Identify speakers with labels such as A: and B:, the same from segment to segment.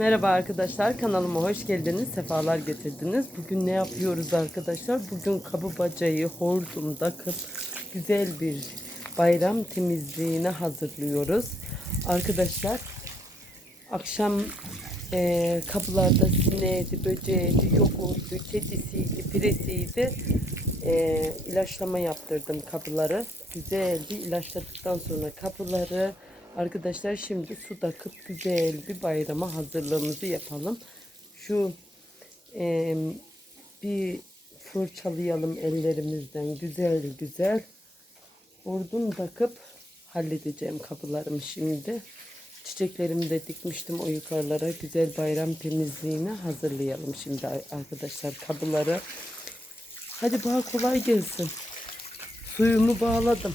A: Merhaba arkadaşlar kanalıma hoş geldiniz sefalar getirdiniz. Bugün ne yapıyoruz arkadaşlar? Bugün kabı bacayı hortumda kıp güzel bir bayram temizliğine hazırlıyoruz. Arkadaşlar akşam eee kapılarda sineğiydi böceğiydi yokurdu kedisiydi piresiydi. Eee ilaçlama yaptırdım kapıları. Güzel bir ilaçladıktan sonra kapıları Arkadaşlar şimdi su takıp güzel bir bayrama hazırlığımızı yapalım. Şu e, bir fırçalayalım ellerimizden güzel güzel. Ordun takıp halledeceğim kapılarımı şimdi. Çiçeklerimi de dikmiştim o yukarılara. Güzel bayram temizliğine hazırlayalım şimdi arkadaşlar kapıları. Hadi bana kolay gelsin. Suyumu bağladım.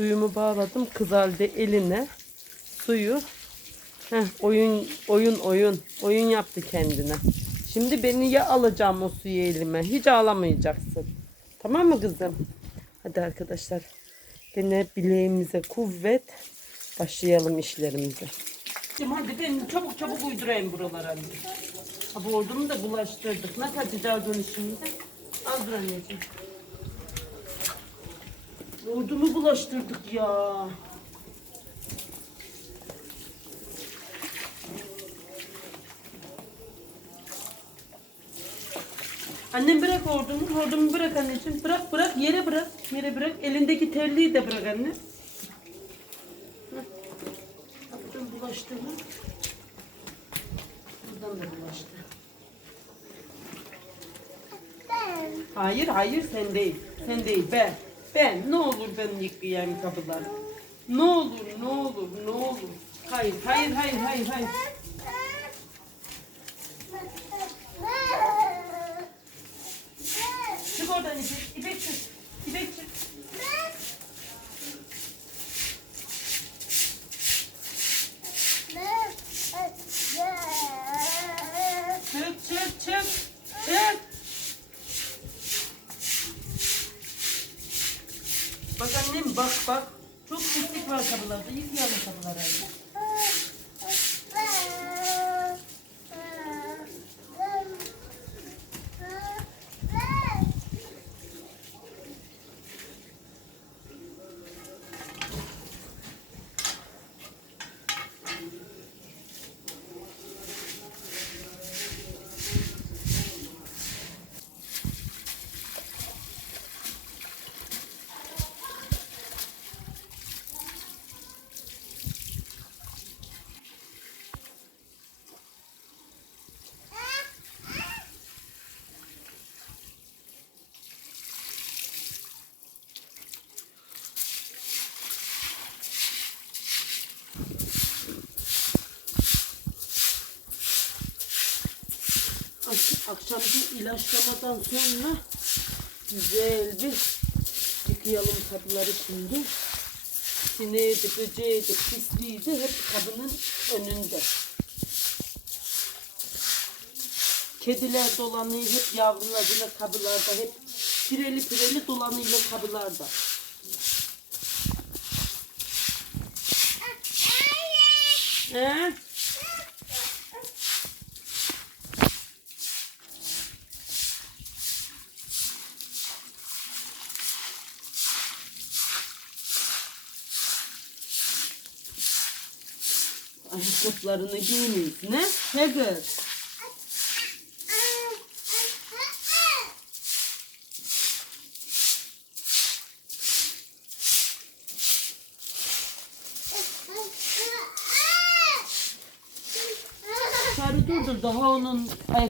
A: Suyumu bağladım. Kız halde eline suyu Heh, oyun oyun oyun oyun yaptı kendine. Şimdi beni ya alacağım o suyu elime. Hiç ağlamayacaksın. Tamam mı kızım? Hadi arkadaşlar. Gene bileğimize kuvvet. Başlayalım işlerimize. Hadi ben çabuk çabuk uydurayım buralara. Ha bu ordumu da bulaştırdık. Nasıl açacağız onu şimdi? Az anneciğim. Ordumu bulaştırdık ya. Annem bırak hordumu, hordumu bırak anneciğim. Bırak bırak yere bırak. Yere bırak. Elindeki terliği de bırak anne. Heh. Buradan bulaştı mı? Buradan da bulaştı. Hayır hayır sen değil. Sen değil ben. Ben ne olur ben yıkayayım kapıları. Ne olur ne olur ne olur. Hayır hayır hayır hayır hayır. Çık oradan İpek. İpek çık. İpek çık. Çık çık çık. Çık. Bak annem bak bak. Çok pislik var kapılarda. Yıkayalım kapıları. Ak- Akşam bir ilaçlamadan sonra güzel bir yıkayalım kapıları şimdi. Sineğiydi, böceğiydi, pisliydi hep kabının önünde. Kediler dolanıyor hep yavrularıyla kabılarda hep pireli pireli dolanıyor kabılarda. He? Ayakkabılarını giymiyorsun ne? He kız? Sarı dur dur daha onun ayak...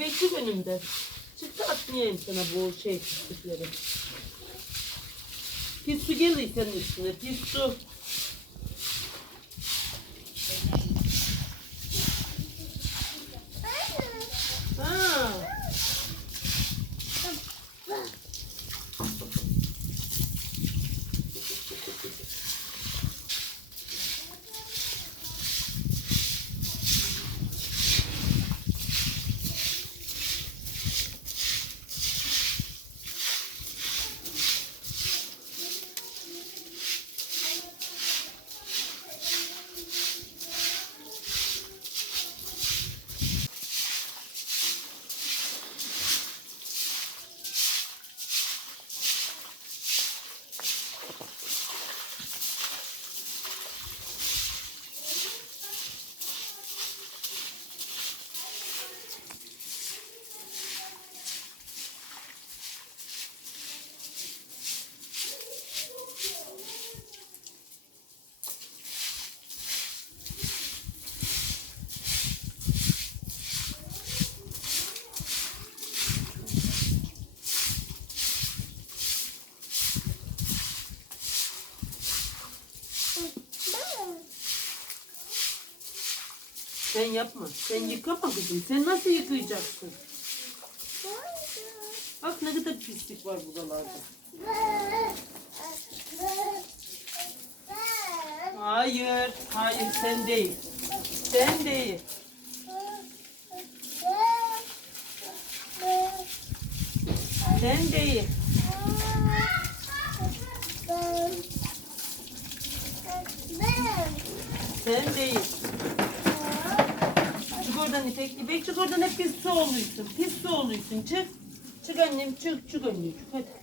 A: İpek çık önümden. Çık da atmayayım sana bu şey pislikleri. Pis su geliyor senin üstüne. Pis su. Ha. Sen yapma. Sen yıkama kızım. Sen nasıl yıkayacaksın? Bak ne kadar pislik var buralarda. Hayır. Hayır sen değil. Sen değil. Sen değil. Sen değil. Oradan İpek. İpek çık oradan hep pis su oluyorsun. Pis su oluyorsun. Çık. Çık annem çık. Çık annem. Çık hadi.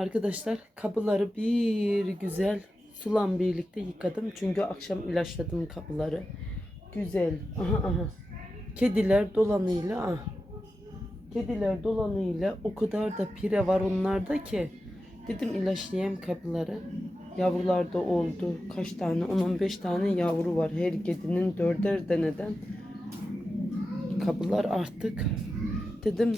A: Arkadaşlar kapıları bir güzel sulan birlikte yıkadım. Çünkü akşam ilaçladım kapıları. Güzel. Aha aha. Kediler dolanıyla ah. Kediler dolanıyla o kadar da pire var onlarda ki. Dedim ilaçlayayım kapıları. Yavrular da oldu. Kaç tane? 10-15 tane yavru var. Her kedinin dörder deneden. Kapılar artık. Dedim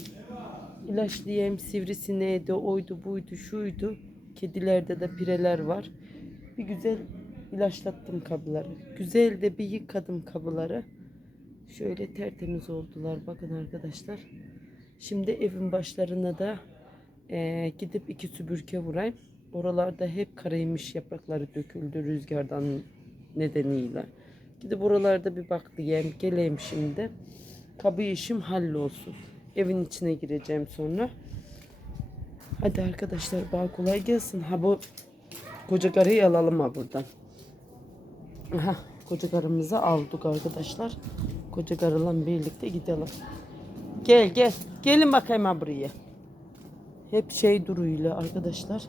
A: ilaçlayayım sivrisineği de oydu buydu şuydu. Kedilerde de pireler var. Bir güzel ilaçlattım kabıları. Güzel de bir yıkadım kabıları. Şöyle tertemiz oldular bakın arkadaşlar. Şimdi evin başlarına da eee, gidip iki süpürge vurayım. Oralarda hep karaymış yaprakları döküldü rüzgardan nedeniyle. Gidip oralarda bir baklayayım geleyim şimdi. Kabı işim hallolsun. Evin içine gireceğim sonra. Hadi arkadaşlar bana kolay gelsin. Ha bu koca karıyı alalım ha buradan. Aha, koca karımızı aldık arkadaşlar. Koca karıyla birlikte gidelim. Gel gel. Gelin bakayım ha buraya. Hep şey duruyla arkadaşlar.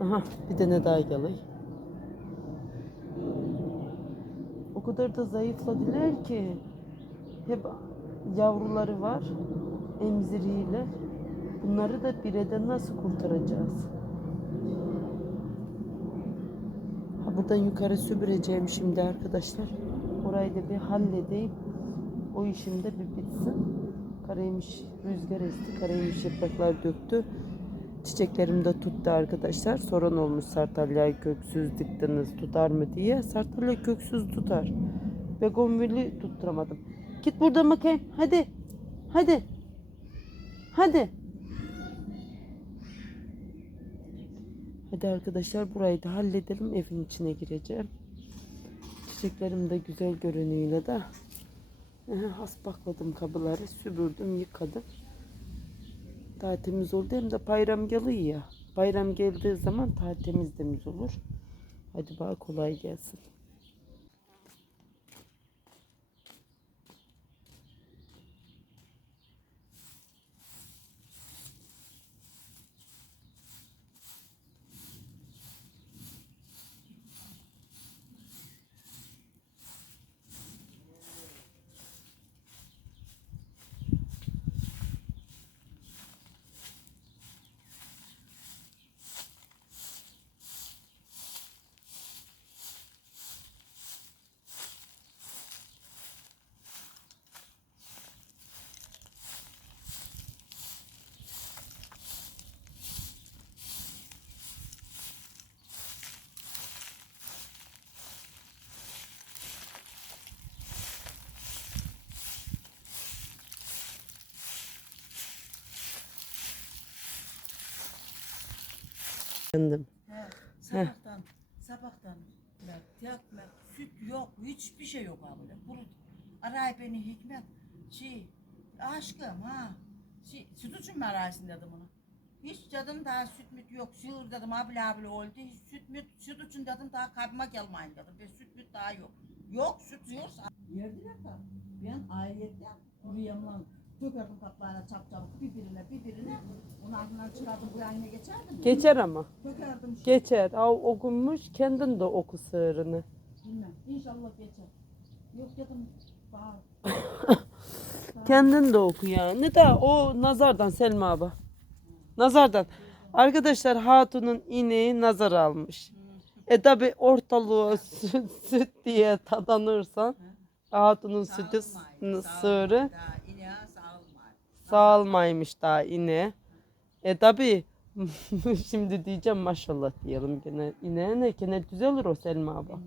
A: Aha bir tane daha gelin. O kadar da zayıfladılar ki. Hep yavruları var. Emziriyle. Bunları da bireden nasıl kurtaracağız? Ha buradan yukarı süpüreceğim şimdi arkadaşlar. Orayı da bir halledeyim. O işim de bir bitsin. Karaymış rüzgar esti. Karaymış yapraklar döktü. Çiçeklerim de tuttu arkadaşlar. Sorun olmuş sartalya köksüz diktiniz tutar mı diye. Sartalya köksüz tutar. Begonvili tutturamadım. Git buradan bakayım. Hadi. Hadi. Hadi. Hadi arkadaşlar burayı da halledelim. Evin içine gireceğim. Çiçeklerim de güzel görünüyle de. Aha, Has bakladım kabıları. Süpürdüm, yıkadım. Daha temiz oldu. Hem de bayram geliyor ya. Bayram geldiği zaman daha temiz temiz olur. Hadi bana kolay gelsin. Efendim.
B: He, sabahtan, sabahtan ya, yakma, süt yok, hiçbir şey yok abi. Bunu aray beni Hikmet, şey, aşkım ha, şey, süt için mi araysın dedim onu. Hiç dedim daha süt müt yok, sığır dedim abile abile oldu. Hiç süt müt, süt için dedim daha kalbime gelmeyin dedim. Ben süt müt daha yok. Yok süt yiyorsa. Yerdiler de ben ayrıyetten kuruyamam. Dökerdim kaplarına çap çap birbirine birbirine. Onun ardından çıkardım bu yanına geçerdim.
A: Geçer ama.
B: Dökerdim
A: Geçer. Av okunmuş kendin de oku sığırını.
B: Bilmem. İnşallah geçer. Yok dedim.
A: Kendin de oku ya. Ne de o nazardan Selma abi. Nazardan. Arkadaşlar hatunun ineği nazar almış. E tabi ortalığı süt, süt diye tadanırsan hatunun sütü
B: sağılmayın,
A: sığırı sağılmaymış daha ineğe. E tabi şimdi diyeceğim maşallah diyelim gene ineğe ne gene güzel o Selma.
B: Gittim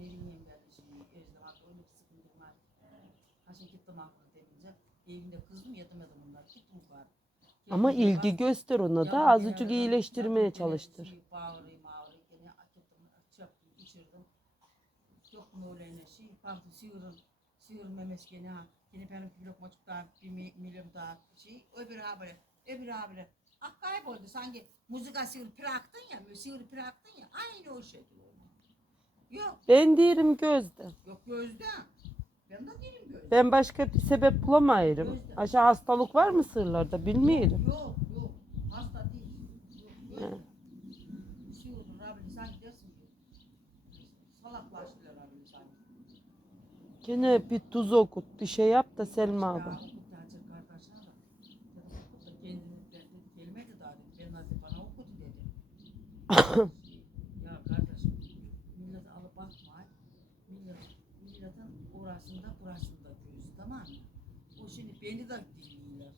B: yukarı.
A: Ama ilgi göster ona da azıcık iyileştirmeye çalıştır.
B: şey, öyle şey. Benim bir lokmacık daha bir daha şey. Ah kayboldu sanki muzika sığır bıraktın ya. Sığır bıraktın ya. Aynı o şekil oldu. Yok.
A: Ben diyelim gözde.
B: Yok gözde. Ben de değilim gözde.
A: Ben başka bir sebep bulamayırım. Aşağı hastalık var mı sırlarda bilmiyorum.
B: Yok yok. Hasta değil. Yok. sanki dersin ki salaklaştılar abi sanki.
A: Gene bir tuz okut, bir şey yap da Selma abla.
B: Ya kardeşim millet alıp bakma. Millet, milletin orasında burasında göğüs tamam mı? O şimdi beni de dinliyorlar.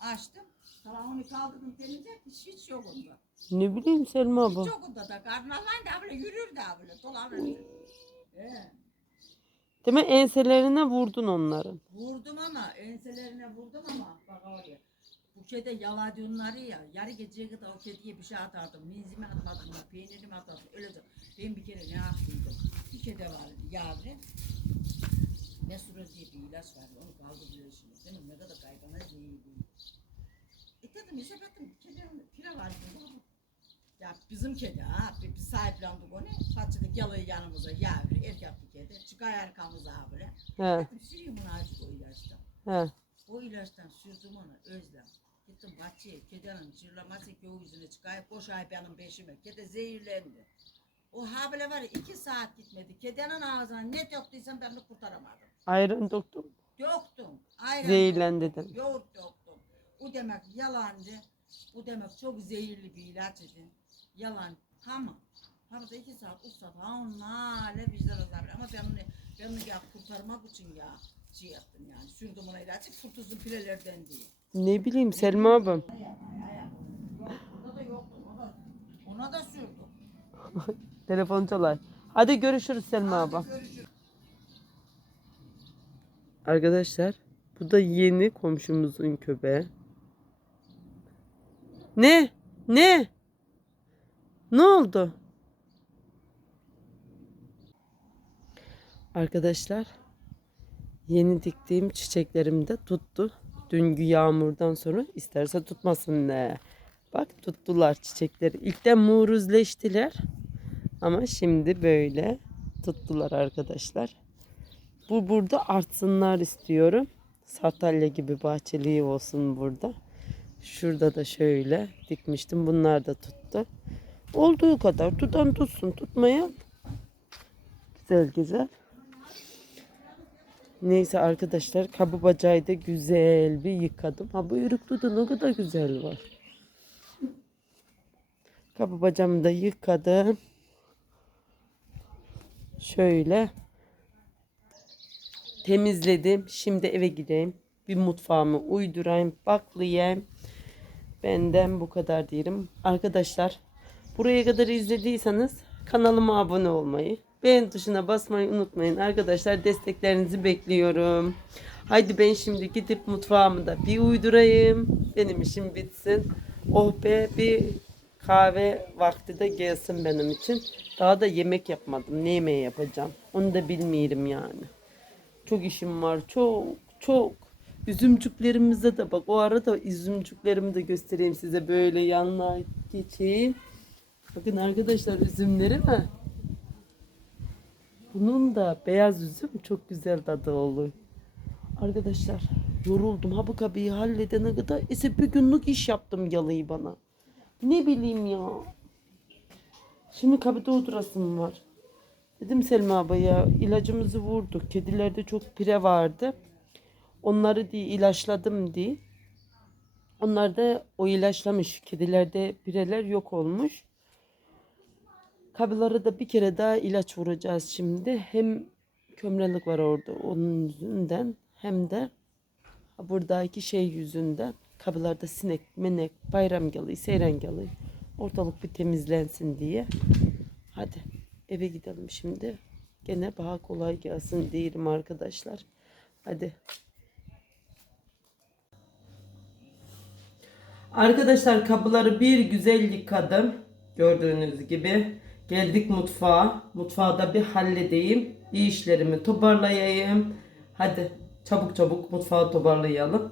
B: Açtım. Tarafını kaldırdım temizle hiç, hiç yok onda.
A: Ne bileyim Selma
B: Hiç
A: abla.
B: yok onda da. Karnavan da böyle yürür de böyle dolanır. Ee,
A: Demek enselerine vurdun onların.
B: vurdum ama enselerine vurdum ama bak oraya. Bu kedi yaladığınları ya. Yarı geceye kadar o kediye bir şey atardım. Minzimi atmadım, peynirimi atardım. Öyle de. Ben bir kere ne yaptıydım? Bir kedi vardı yavru. Mesura diye bir ilaç vardı. Onu kaldırıyor şimdi. Değil mi? Ne kadar kaygana değil. E dedim işe baktım. Kedinin pire vardı. Ya bizim kedi ha. Biz biz sahiplendik onu. Saçını geliyor yanımıza yavru. Erkek bir kedi. Çıkar arkamıza böyle.
A: He,
B: Dedim sürüyorum bunu acık o ilaçtan.
A: he.
B: O ilaçtan sürdüm onu özlem. Gittim bahçeye kedinin çırlaması göğüsüne çıkayıp koşayıp benim peşime. Kedi zehirlendi. O habile var ya iki saat gitmedi. Kedinin ağzına ne döktüysem ben de kurtaramadım.
A: Ayran doktum.
B: Döktüm. Ayran
A: Zehirlendi
B: döktüm,
A: dedim.
B: Yoğurt döktüm. O demek yalandı. O demek çok zehirli bir ilaç idi. Yalan. Tamam. Orada iki saat, üç saat. Ha onlar ne vicdan azabı. Ama ben onu, ben onu ya kurtarmak için ya şey yaptım yani. Sürdüm ona ilacı. Kurtulsun pirelerden diye.
A: Ne bileyim Selma.
B: Yok, Ona da sürdüm.
A: Telefon çalar. Hadi görüşürüz Selma abla. Arkadaşlar bu da yeni komşumuzun köpeği. Ne? Ne? Ne oldu? Arkadaşlar yeni diktiğim çiçeklerim de tuttu. Dünkü yağmurdan sonra isterse tutmasın ne. Bak tuttular çiçekleri. İlkten muruzleştiler. Ama şimdi böyle tuttular arkadaşlar. Bu burada artsınlar istiyorum. Sartalya gibi bahçeliği olsun burada. Şurada da şöyle dikmiştim. Bunlar da tuttu. Olduğu kadar tutan tutsun. Tutmayan güzel güzel. Neyse arkadaşlar kabı bacağı da güzel bir yıkadım. Ha bu ürüklü de ne kadar güzel var. Kabı bacağımı da yıkadım. Şöyle temizledim. Şimdi eve gideyim. Bir mutfağımı uydurayım, baklayayım. Benden bu kadar diyelim. Arkadaşlar buraya kadar izlediyseniz kanalıma abone olmayı, beğen tuşuna basmayı unutmayın. Arkadaşlar desteklerinizi bekliyorum. Haydi ben şimdi gidip mutfağımı da bir uydurayım. Benim işim bitsin. Oh be bir kahve vakti de gelsin benim için. Daha da yemek yapmadım. Ne yemeği yapacağım? Onu da bilmiyorum yani. Çok işim var. Çok çok. Üzümcüklerimize de bak. O arada üzümcüklerimi de göstereyim size. Böyle yanına geçeyim. Bakın arkadaşlar üzümleri mi? Bunun da beyaz üzüm çok güzel tadı oluyor. Arkadaşlar yoruldum. Ha bu kabeyi halledene kadar ise bir günlük iş yaptım yalıyı bana. Ne bileyim ya. Şimdi kabide oturasım var. Dedim Selma abla ya ilacımızı vurduk. Kedilerde çok pire vardı. Onları diye ilaçladım diye. Onlar da o ilaçlamış. Kedilerde pireler yok olmuş. Kabilara da bir kere daha ilaç vuracağız şimdi. Hem kömrelik var orada onun yüzünden hem de buradaki şey yüzünden kabilarda sinek, menek, bayram geliyor, seyran geliyor. Ortalık bir temizlensin diye. Hadi eve gidelim şimdi. Gene daha kolay gelsin diyelim arkadaşlar. Hadi. Arkadaşlar kapıları bir güzel yıkadım. Gördüğünüz gibi. Geldik mutfağa. Mutfağı da bir halledeyim. Bir işlerimi toparlayayım. Hadi çabuk çabuk mutfağı toparlayalım.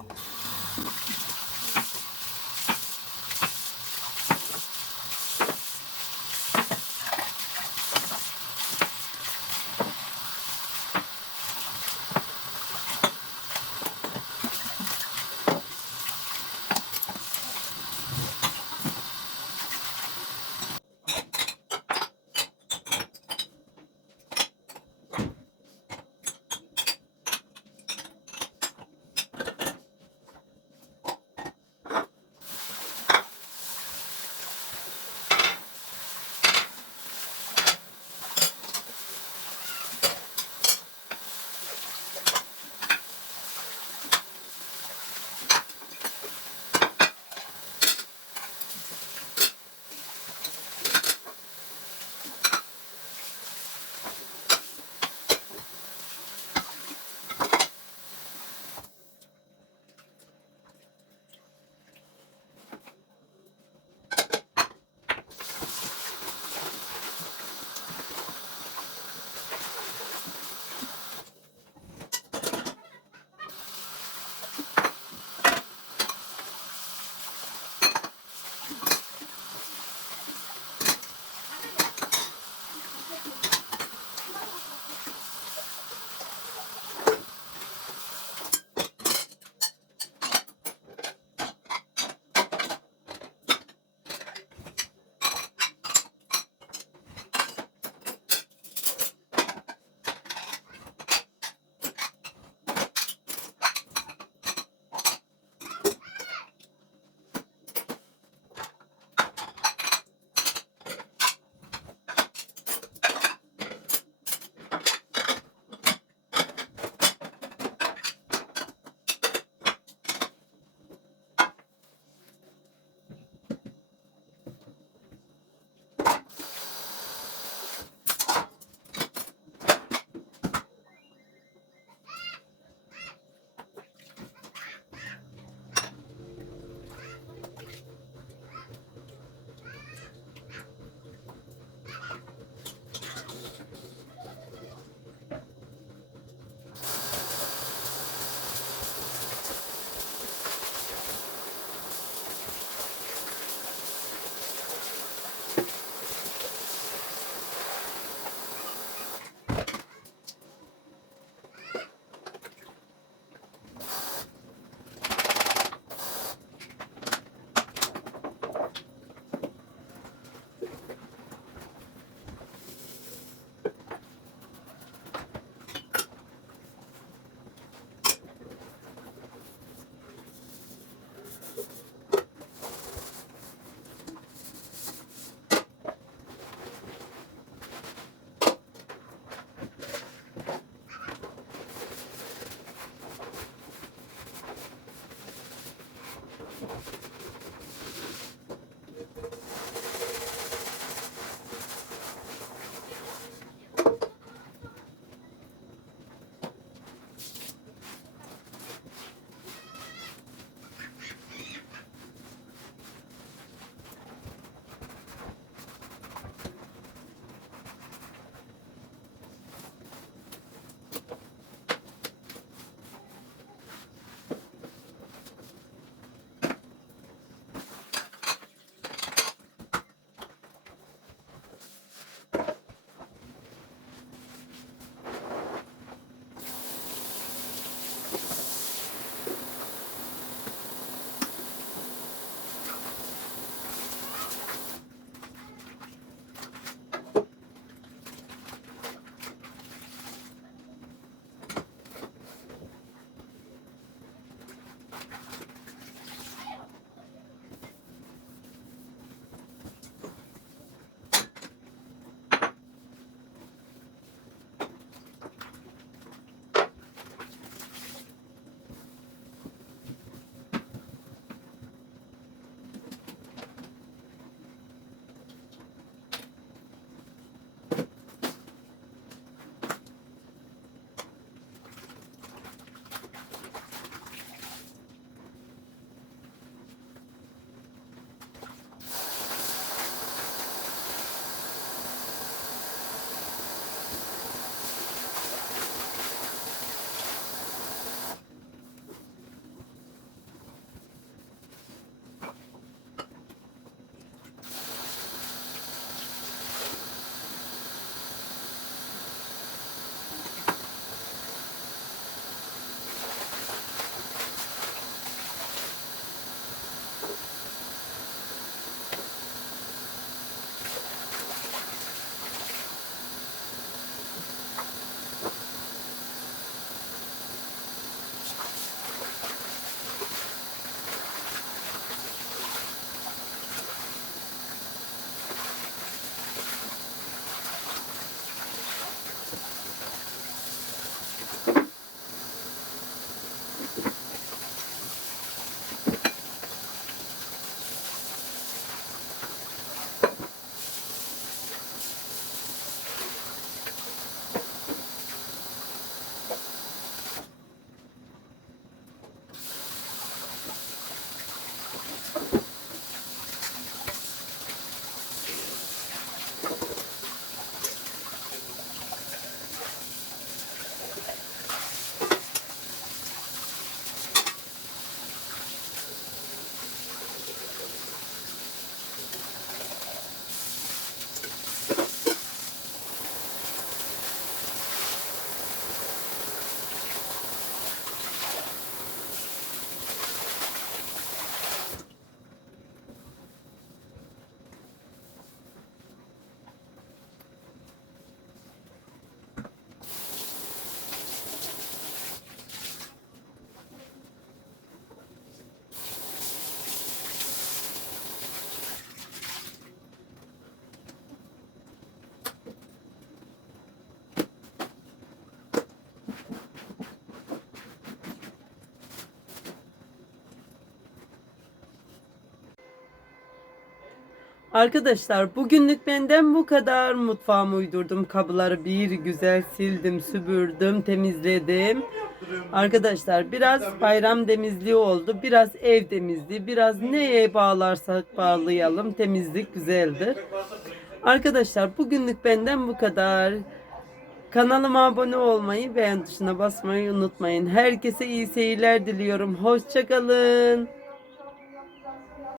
A: Arkadaşlar bugünlük benden bu kadar. Mutfağımı uydurdum. Kabları bir güzel sildim, süpürdüm, temizledim. Arkadaşlar biraz bayram temizliği oldu. Biraz ev temizliği. Biraz neye bağlarsak bağlayalım. Temizlik güzeldir. Arkadaşlar bugünlük benden bu kadar. Kanalıma abone olmayı, beğen tuşuna basmayı unutmayın. Herkese iyi seyirler diliyorum. Hoşçakalın.